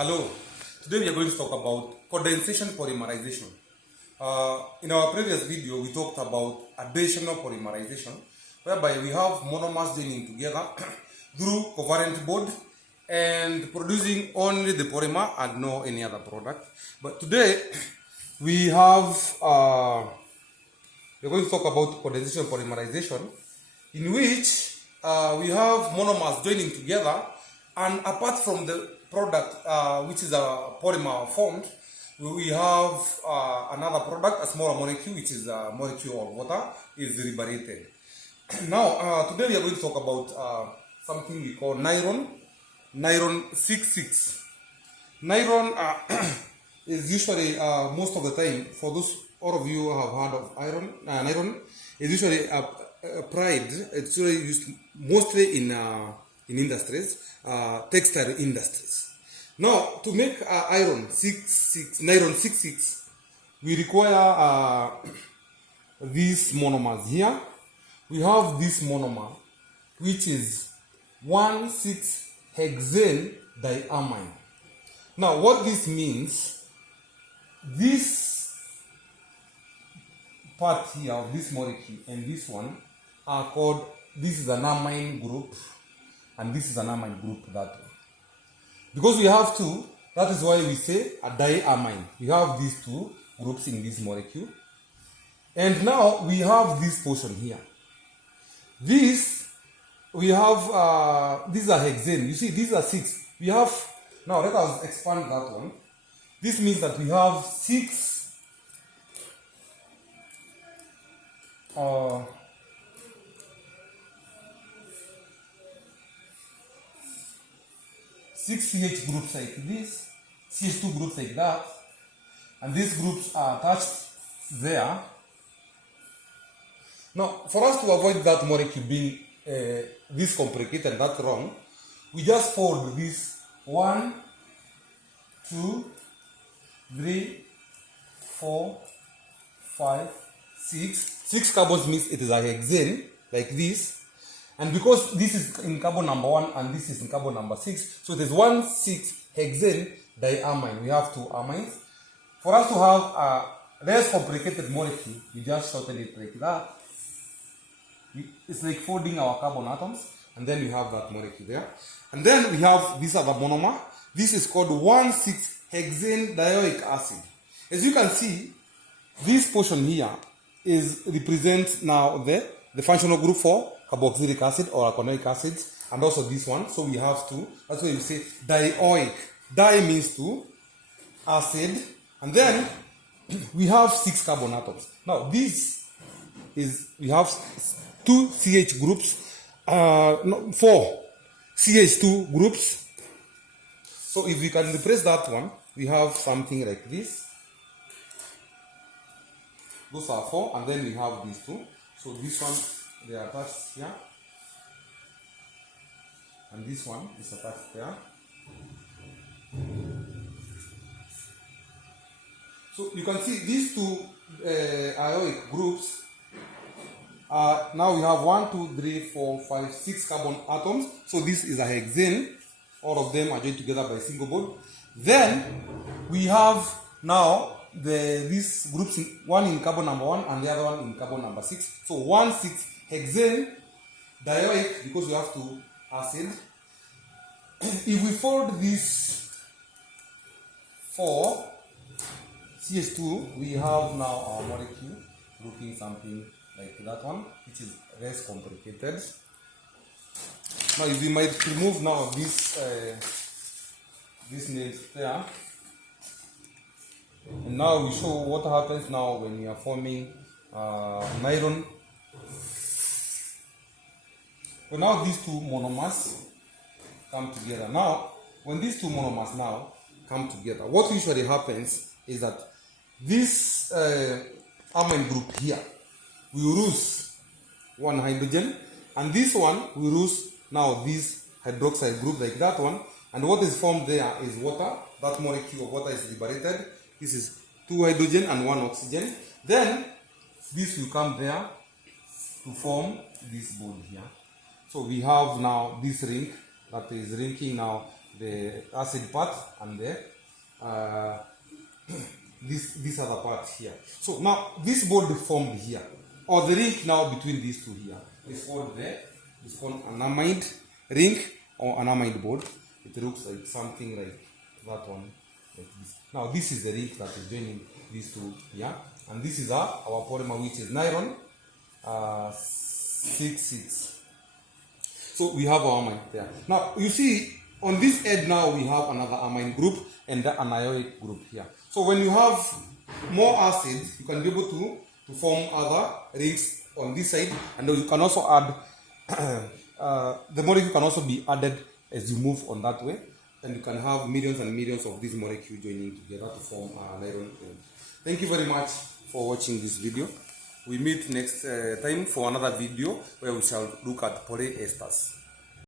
Hello, today we are going to talk about condensation polymerization. In our previous video, we talked about additional polymerization, whereby we have monomers joining together through covalent bond and producing only the polymer and no any other product. But today, we have we're going to talk about condensation polymerization, in which we have monomers joining together, and apart from the product which is a polymer formed, we have another product, a smaller molecule, which is a molecule of water, is liberated. Now, today we are going to talk about something we call nylon 66. Nylon is usually, most of the time, for those, all of you who have heard of nylon is usually applied, it's usually used mostly in industries, textile industries. Now, to make nylon 66, we require these monomers here. We have this monomer, which is 1,6-hexane diamine. Now, what this means, this part here of this molecule and this one are called, this is an amine group, and this is an amine group, that one. Because we have two, that is why we say a diamine. We have these two groups in this molecule. And now we have this portion here. This, we have, these are hexane. You see, these are 6. We have, now let us expand that one. This means that we have 6 CH groups like this, CH2 groups like that, and these groups are attached there. Now, for us to avoid that molecule being this complicated, that's wrong, we just fold this 1, 2, 3, 4, 5, 6. 6 carbons means it is a hexane, like this. And because this is in carbon number 1 and this is in carbon number 6, so it is 1,6-hexane diamine. We have 2 amines. For us to have a less complicated molecule, we just shorten it like that. It's like folding our carbon atoms, and then we have that molecule there. And then we have this other monomer. This is called 1,6-hexane dioic acid. As you can see, this portion here represents now the functional group for carboxylic acid or arachidonic acids, and also this one. So we have 2. That's why we say dioic. Di means 2, acid, and then we have 6 carbon atoms. Now this is, we have 2 CH groups, 4 CH2 groups. So if we can replace that one, we have something like this. Those are 4, and then we have these 2. So this one, they are attached here, and this one is attached there. So you can see these 2 ioic groups. Now we have 1, 2, 3, 4, 5, 6 carbon atoms. So this is a hexane. All of them are joined together by a single bond. Then we have now these groups, one in carbon number 1 and the other one in carbon number 6. So 1,6-hexane dioic, because we have 2 acid. If we fold this 4 CH2, we have now our molecule looking something like that one, which is less complicated. Now, if we might remove now this nails there, and now we show what happens now when we are forming nylon. So now these 2 monomers come together. Now, when these 2 monomers now come together, what usually happens is that this amine group here, we lose 1 hydrogen, and this one we lose now this hydroxide group like that one, and what is formed there is water. That molecule of water is liberated. This is 2 hydrogen and 1 oxygen. Then this will come there to form this bond here. So we have now this ring that is linking now the acid part and the this other part here. So now this bond formed here, or the ring now between these two here, is called an amide ring or an amide bond. It looks like something like that one, like this. Now this is the ring that is joining these two here, and this is our polymer, which is nylon 6,6. So we have our amine there. Now you see on this edge now we have another amine group and an ioic group here. So when you have more acid, you can be able to form other rings on this side, and you can also add the molecule can also be added as you move on that way, and you can have millions and millions of these molecules joining together to form a nylon ring. Thank you very much for watching this video. We meet next time for another video where we shall look at polyesters.